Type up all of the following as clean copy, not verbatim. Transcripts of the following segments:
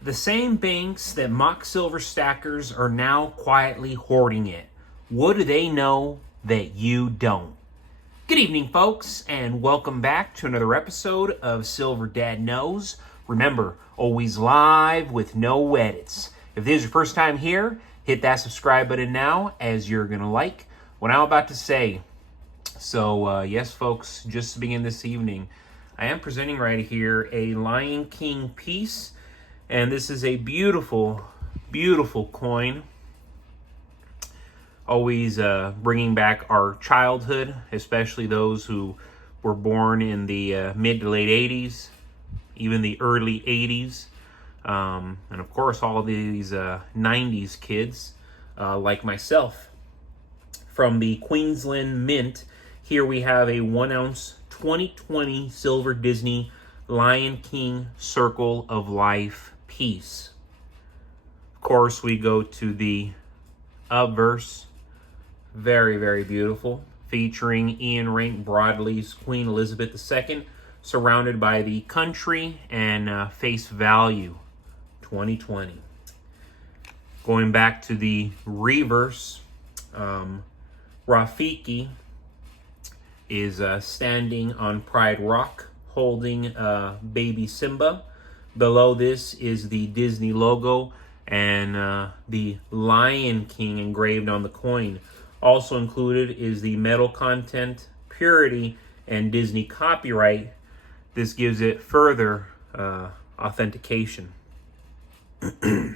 The same banks that mock silver stackers are now quietly hoarding it. What do they know that you don't? Good evening, folks, and welcome back to another episode of Silver Dad Knows. Remember, always live with no edits. If this is your first time here, hit that subscribe button now, as you're going to like what I'm about to say. So, yes, folks, just to begin this evening, I am presenting right here a Lion King piece. And this is a beautiful, beautiful coin. Always bringing back our childhood, especially those who were born in the mid to late 80s, even the early 80s. And of course, all of these 90s kids like myself. From the Queensland Mint, here we have a 1 ounce 2020 silver Disney Lion King Circle of Life piece. Of course, we go to the obverse. Very, very beautiful. Featuring Ian Rank Broadley's Queen Elizabeth II, surrounded by the country and face value 2020. Going back to the reverse, Rafiki is standing on Pride Rock, holding baby Simba. Below this is the Disney logo and the Lion King engraved on the coin. Also included is the metal content, purity, and Disney copyright. This gives it further authentication. A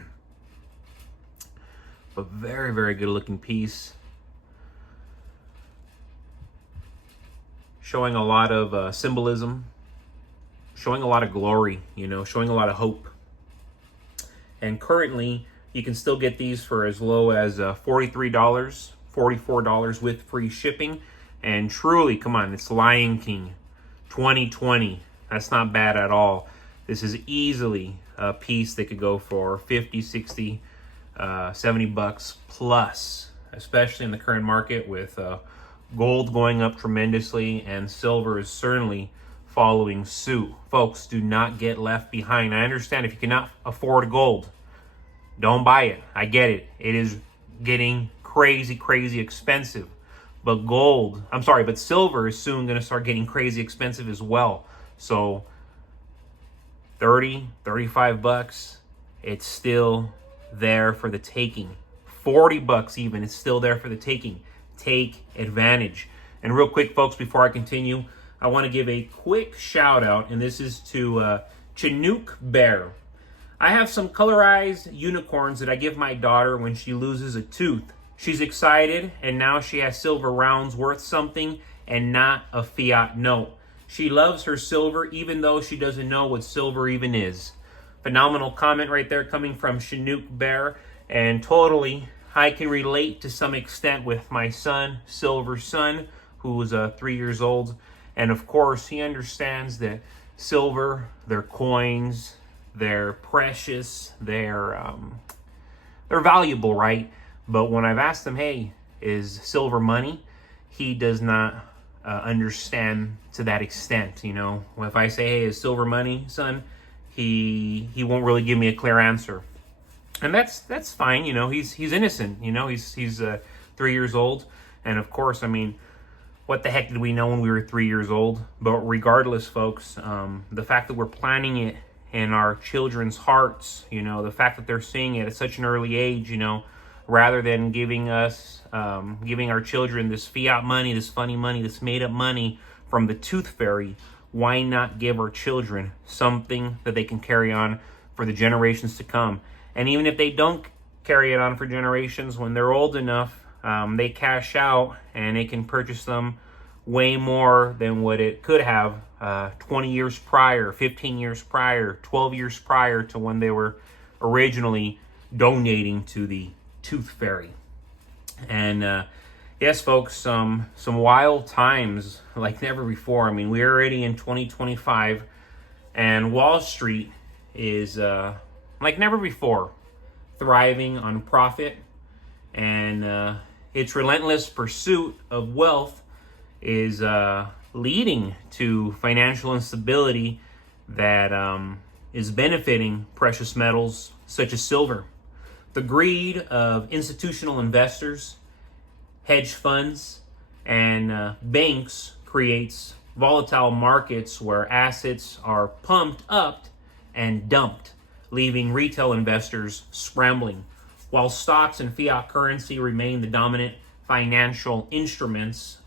very, very good looking piece. Showing a lot of symbolism. Showing a lot of glory, showing a lot of hope. And currently, you can still get these for as low as $43, $44 with free shipping. And truly, come on, it's Lion King 2020. That's not bad at all. This is easily a piece that could go for 50, 60, 70 bucks plus, especially in the current market with gold going up tremendously and silver is certainly following suit. Folks, do not get left behind. I understand if you cannot afford gold, don't buy it. I get it. It is getting crazy, crazy expensive. But silver is soon going to start getting crazy expensive as well. So 30, 35 bucks, it's still there for the taking. 40 bucks even, it's still there for the taking. Take advantage. And real quick, folks, before I continue, I want to give a quick shout out, and this is to Chinook Bear. I have some colorized unicorns that I give my daughter when she loses a tooth. She's excited, and now she has silver rounds worth something and not a fiat note. She loves her silver, even though she doesn't know what silver even is. Phenomenal comment right there coming from Chinook Bear, and totally I can relate to some extent with my son, Silver Son, who is 3 years old. And of course, he understands that silver, their coins, they're precious, they're valuable, right? But when I've asked him, hey, is silver money? He does not understand to that extent, If I say, hey, is silver money, son? He won't really give me a clear answer. And that's fine, he's innocent, he's 3 years old. And of course, what the heck did we know when we were 3 years old? But regardless, folks, the fact that we're planting it in our children's hearts, the fact that they're seeing it at such an early age, rather than giving our children this fiat money, this funny money, this made up money from the tooth fairy, why not give our children something that they can carry on for the generations to come? And even if they don't carry it on for generations, when they're old enough, they cash out and it can purchase them way more than what it could have 20 years prior, 15 years prior, 12 years prior to when they were originally donating to the Tooth Fairy. And yes, folks, some wild times like never before. We're already in 2025 and Wall Street is like never before thriving on profit, and its relentless pursuit of wealth is leading to financial instability that is benefiting precious metals such as silver. The greed of institutional investors, hedge funds, and banks creates volatile markets where assets are pumped up and dumped, leaving retail investors scrambling. While stocks and fiat currency remain the dominant financial instruments,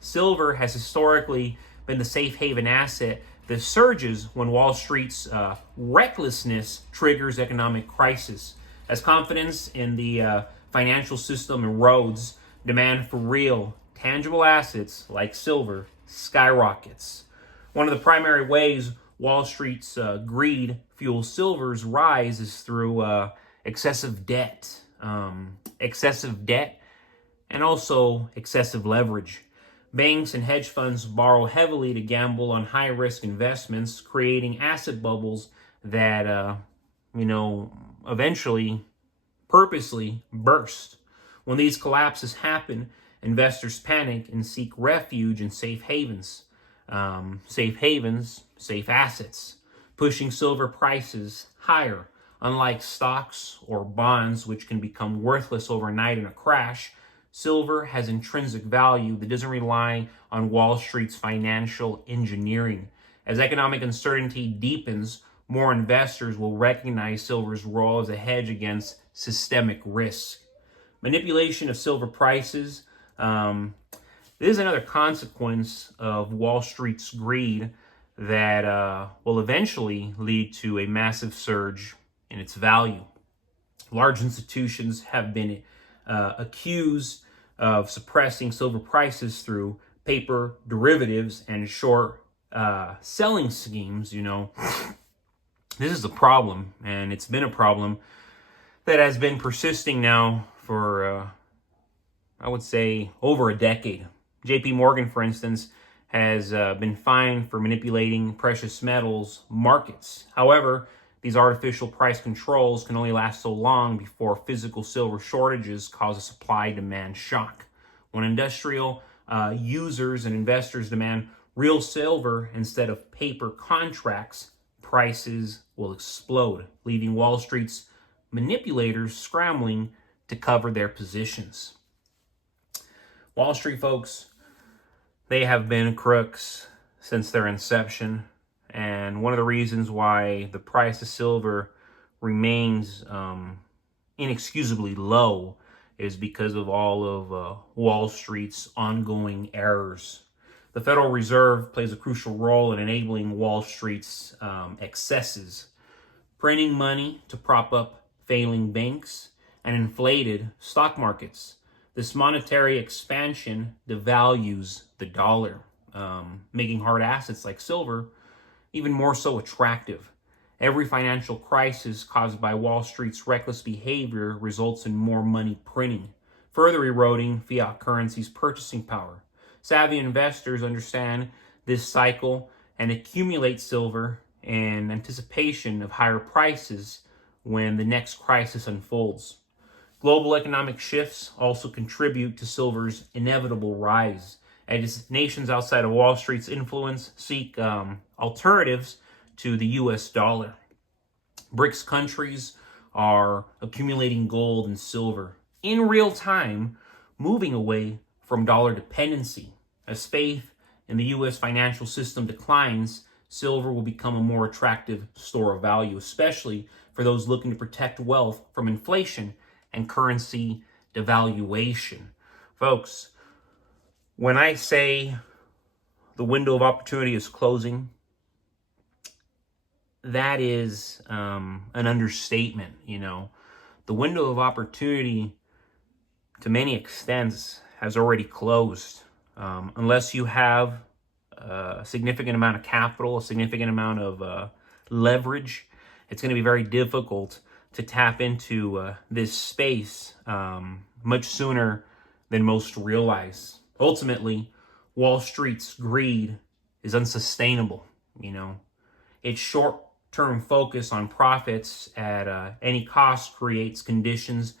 silver has historically been the safe haven asset that surges when Wall Street's recklessness triggers economic crisis. As confidence in the financial system erodes, demand for real, tangible assets like silver skyrockets. One of the primary ways Wall Street's greed fuels silver's rise is through excessive debt, and also excessive leverage. Banks and hedge funds borrow heavily to gamble on high-risk investments, creating asset bubbles that, eventually, purposely burst. When these collapses happen, investors panic and seek refuge in safe havens. Safe assets, pushing silver prices higher. Unlike stocks or bonds, which can become worthless overnight in a crash, silver has intrinsic value that doesn't rely on Wall Street's financial engineering. As economic uncertainty deepens, more investors will recognize silver's role as a hedge against systemic risk. Manipulation of silver prices. This is another consequence of Wall Street's greed that will eventually lead to a massive surge in its value. Large institutions have been accused of suppressing silver prices through paper derivatives and short selling schemes. This is a problem, and it's been a problem that has been persisting now for, I would say, over a decade. JP Morgan, for instance, has been fined for manipulating precious metals markets. However, these artificial price controls can only last so long before physical silver shortages cause a supply-demand shock. When industrial users and investors demand real silver instead of paper contracts, prices will explode, leaving Wall Street's manipulators scrambling to cover their positions. Wall Street folks, they have been crooks since their inception, and one of the reasons why the price of silver remains inexcusably low is because of all of Wall Street's ongoing errors. The Federal Reserve plays a crucial role in enabling Wall Street's excesses, printing money to prop up failing banks and inflated stock markets. This monetary expansion devalues the dollar, making hard assets like silver even more so attractive. Every financial crisis caused by Wall Street's reckless behavior results in more money printing, further eroding fiat currency's purchasing power. Savvy investors understand this cycle and accumulate silver in anticipation of higher prices when the next crisis unfolds. Global economic shifts also contribute to silver's inevitable rise, as nations outside of Wall Street's influence seek alternatives to the US dollar. BRICS countries are accumulating gold and silver in real time, moving away from dollar dependency. As faith in the US financial system declines, silver will become a more attractive store of value, especially for those looking to protect wealth from inflation and currency devaluation. Folks, when I say the window of opportunity is closing, that is an understatement. The window of opportunity, to many extents, has already closed. Unless you have a significant amount of capital, a significant amount of leverage, it's going to be very difficult to tap into this space much sooner than most realize. Ultimately, Wall Street's greed is unsustainable. Its short-term focus on profits at any cost creates conditions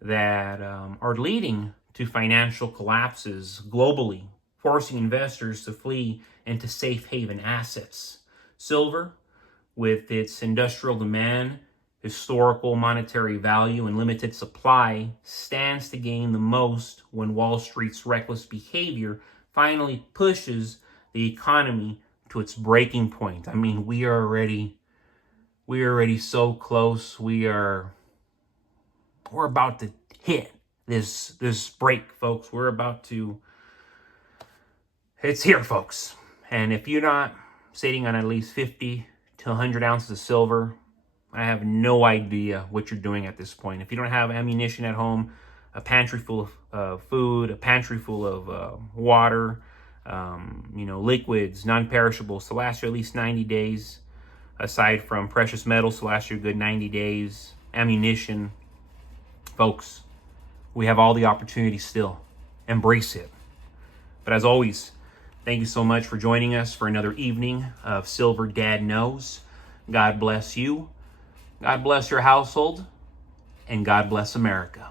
that are leading to financial collapses globally, forcing investors to flee into safe haven assets. Silver, with its industrial demand, historical monetary value, and limited supply, stands to gain the most when Wall Street's reckless behavior finally pushes the economy to its breaking point. I mean, we are already so close. We're about to hit this break, folks. It's here, folks. And if you're not sitting on at least 50 to 100 ounces of silver, I have no idea what you're doing at this point. If you don't have ammunition at home, a pantry full of food, a pantry full of water, liquids, non-perishables to last you at least 90 days, aside from precious metals to last you a good 90 days, ammunition, folks, we have all the opportunities still. Embrace it. But as always, thank you so much for joining us for another evening of Silver Dad Knows. God bless you. God bless your household. And God bless America.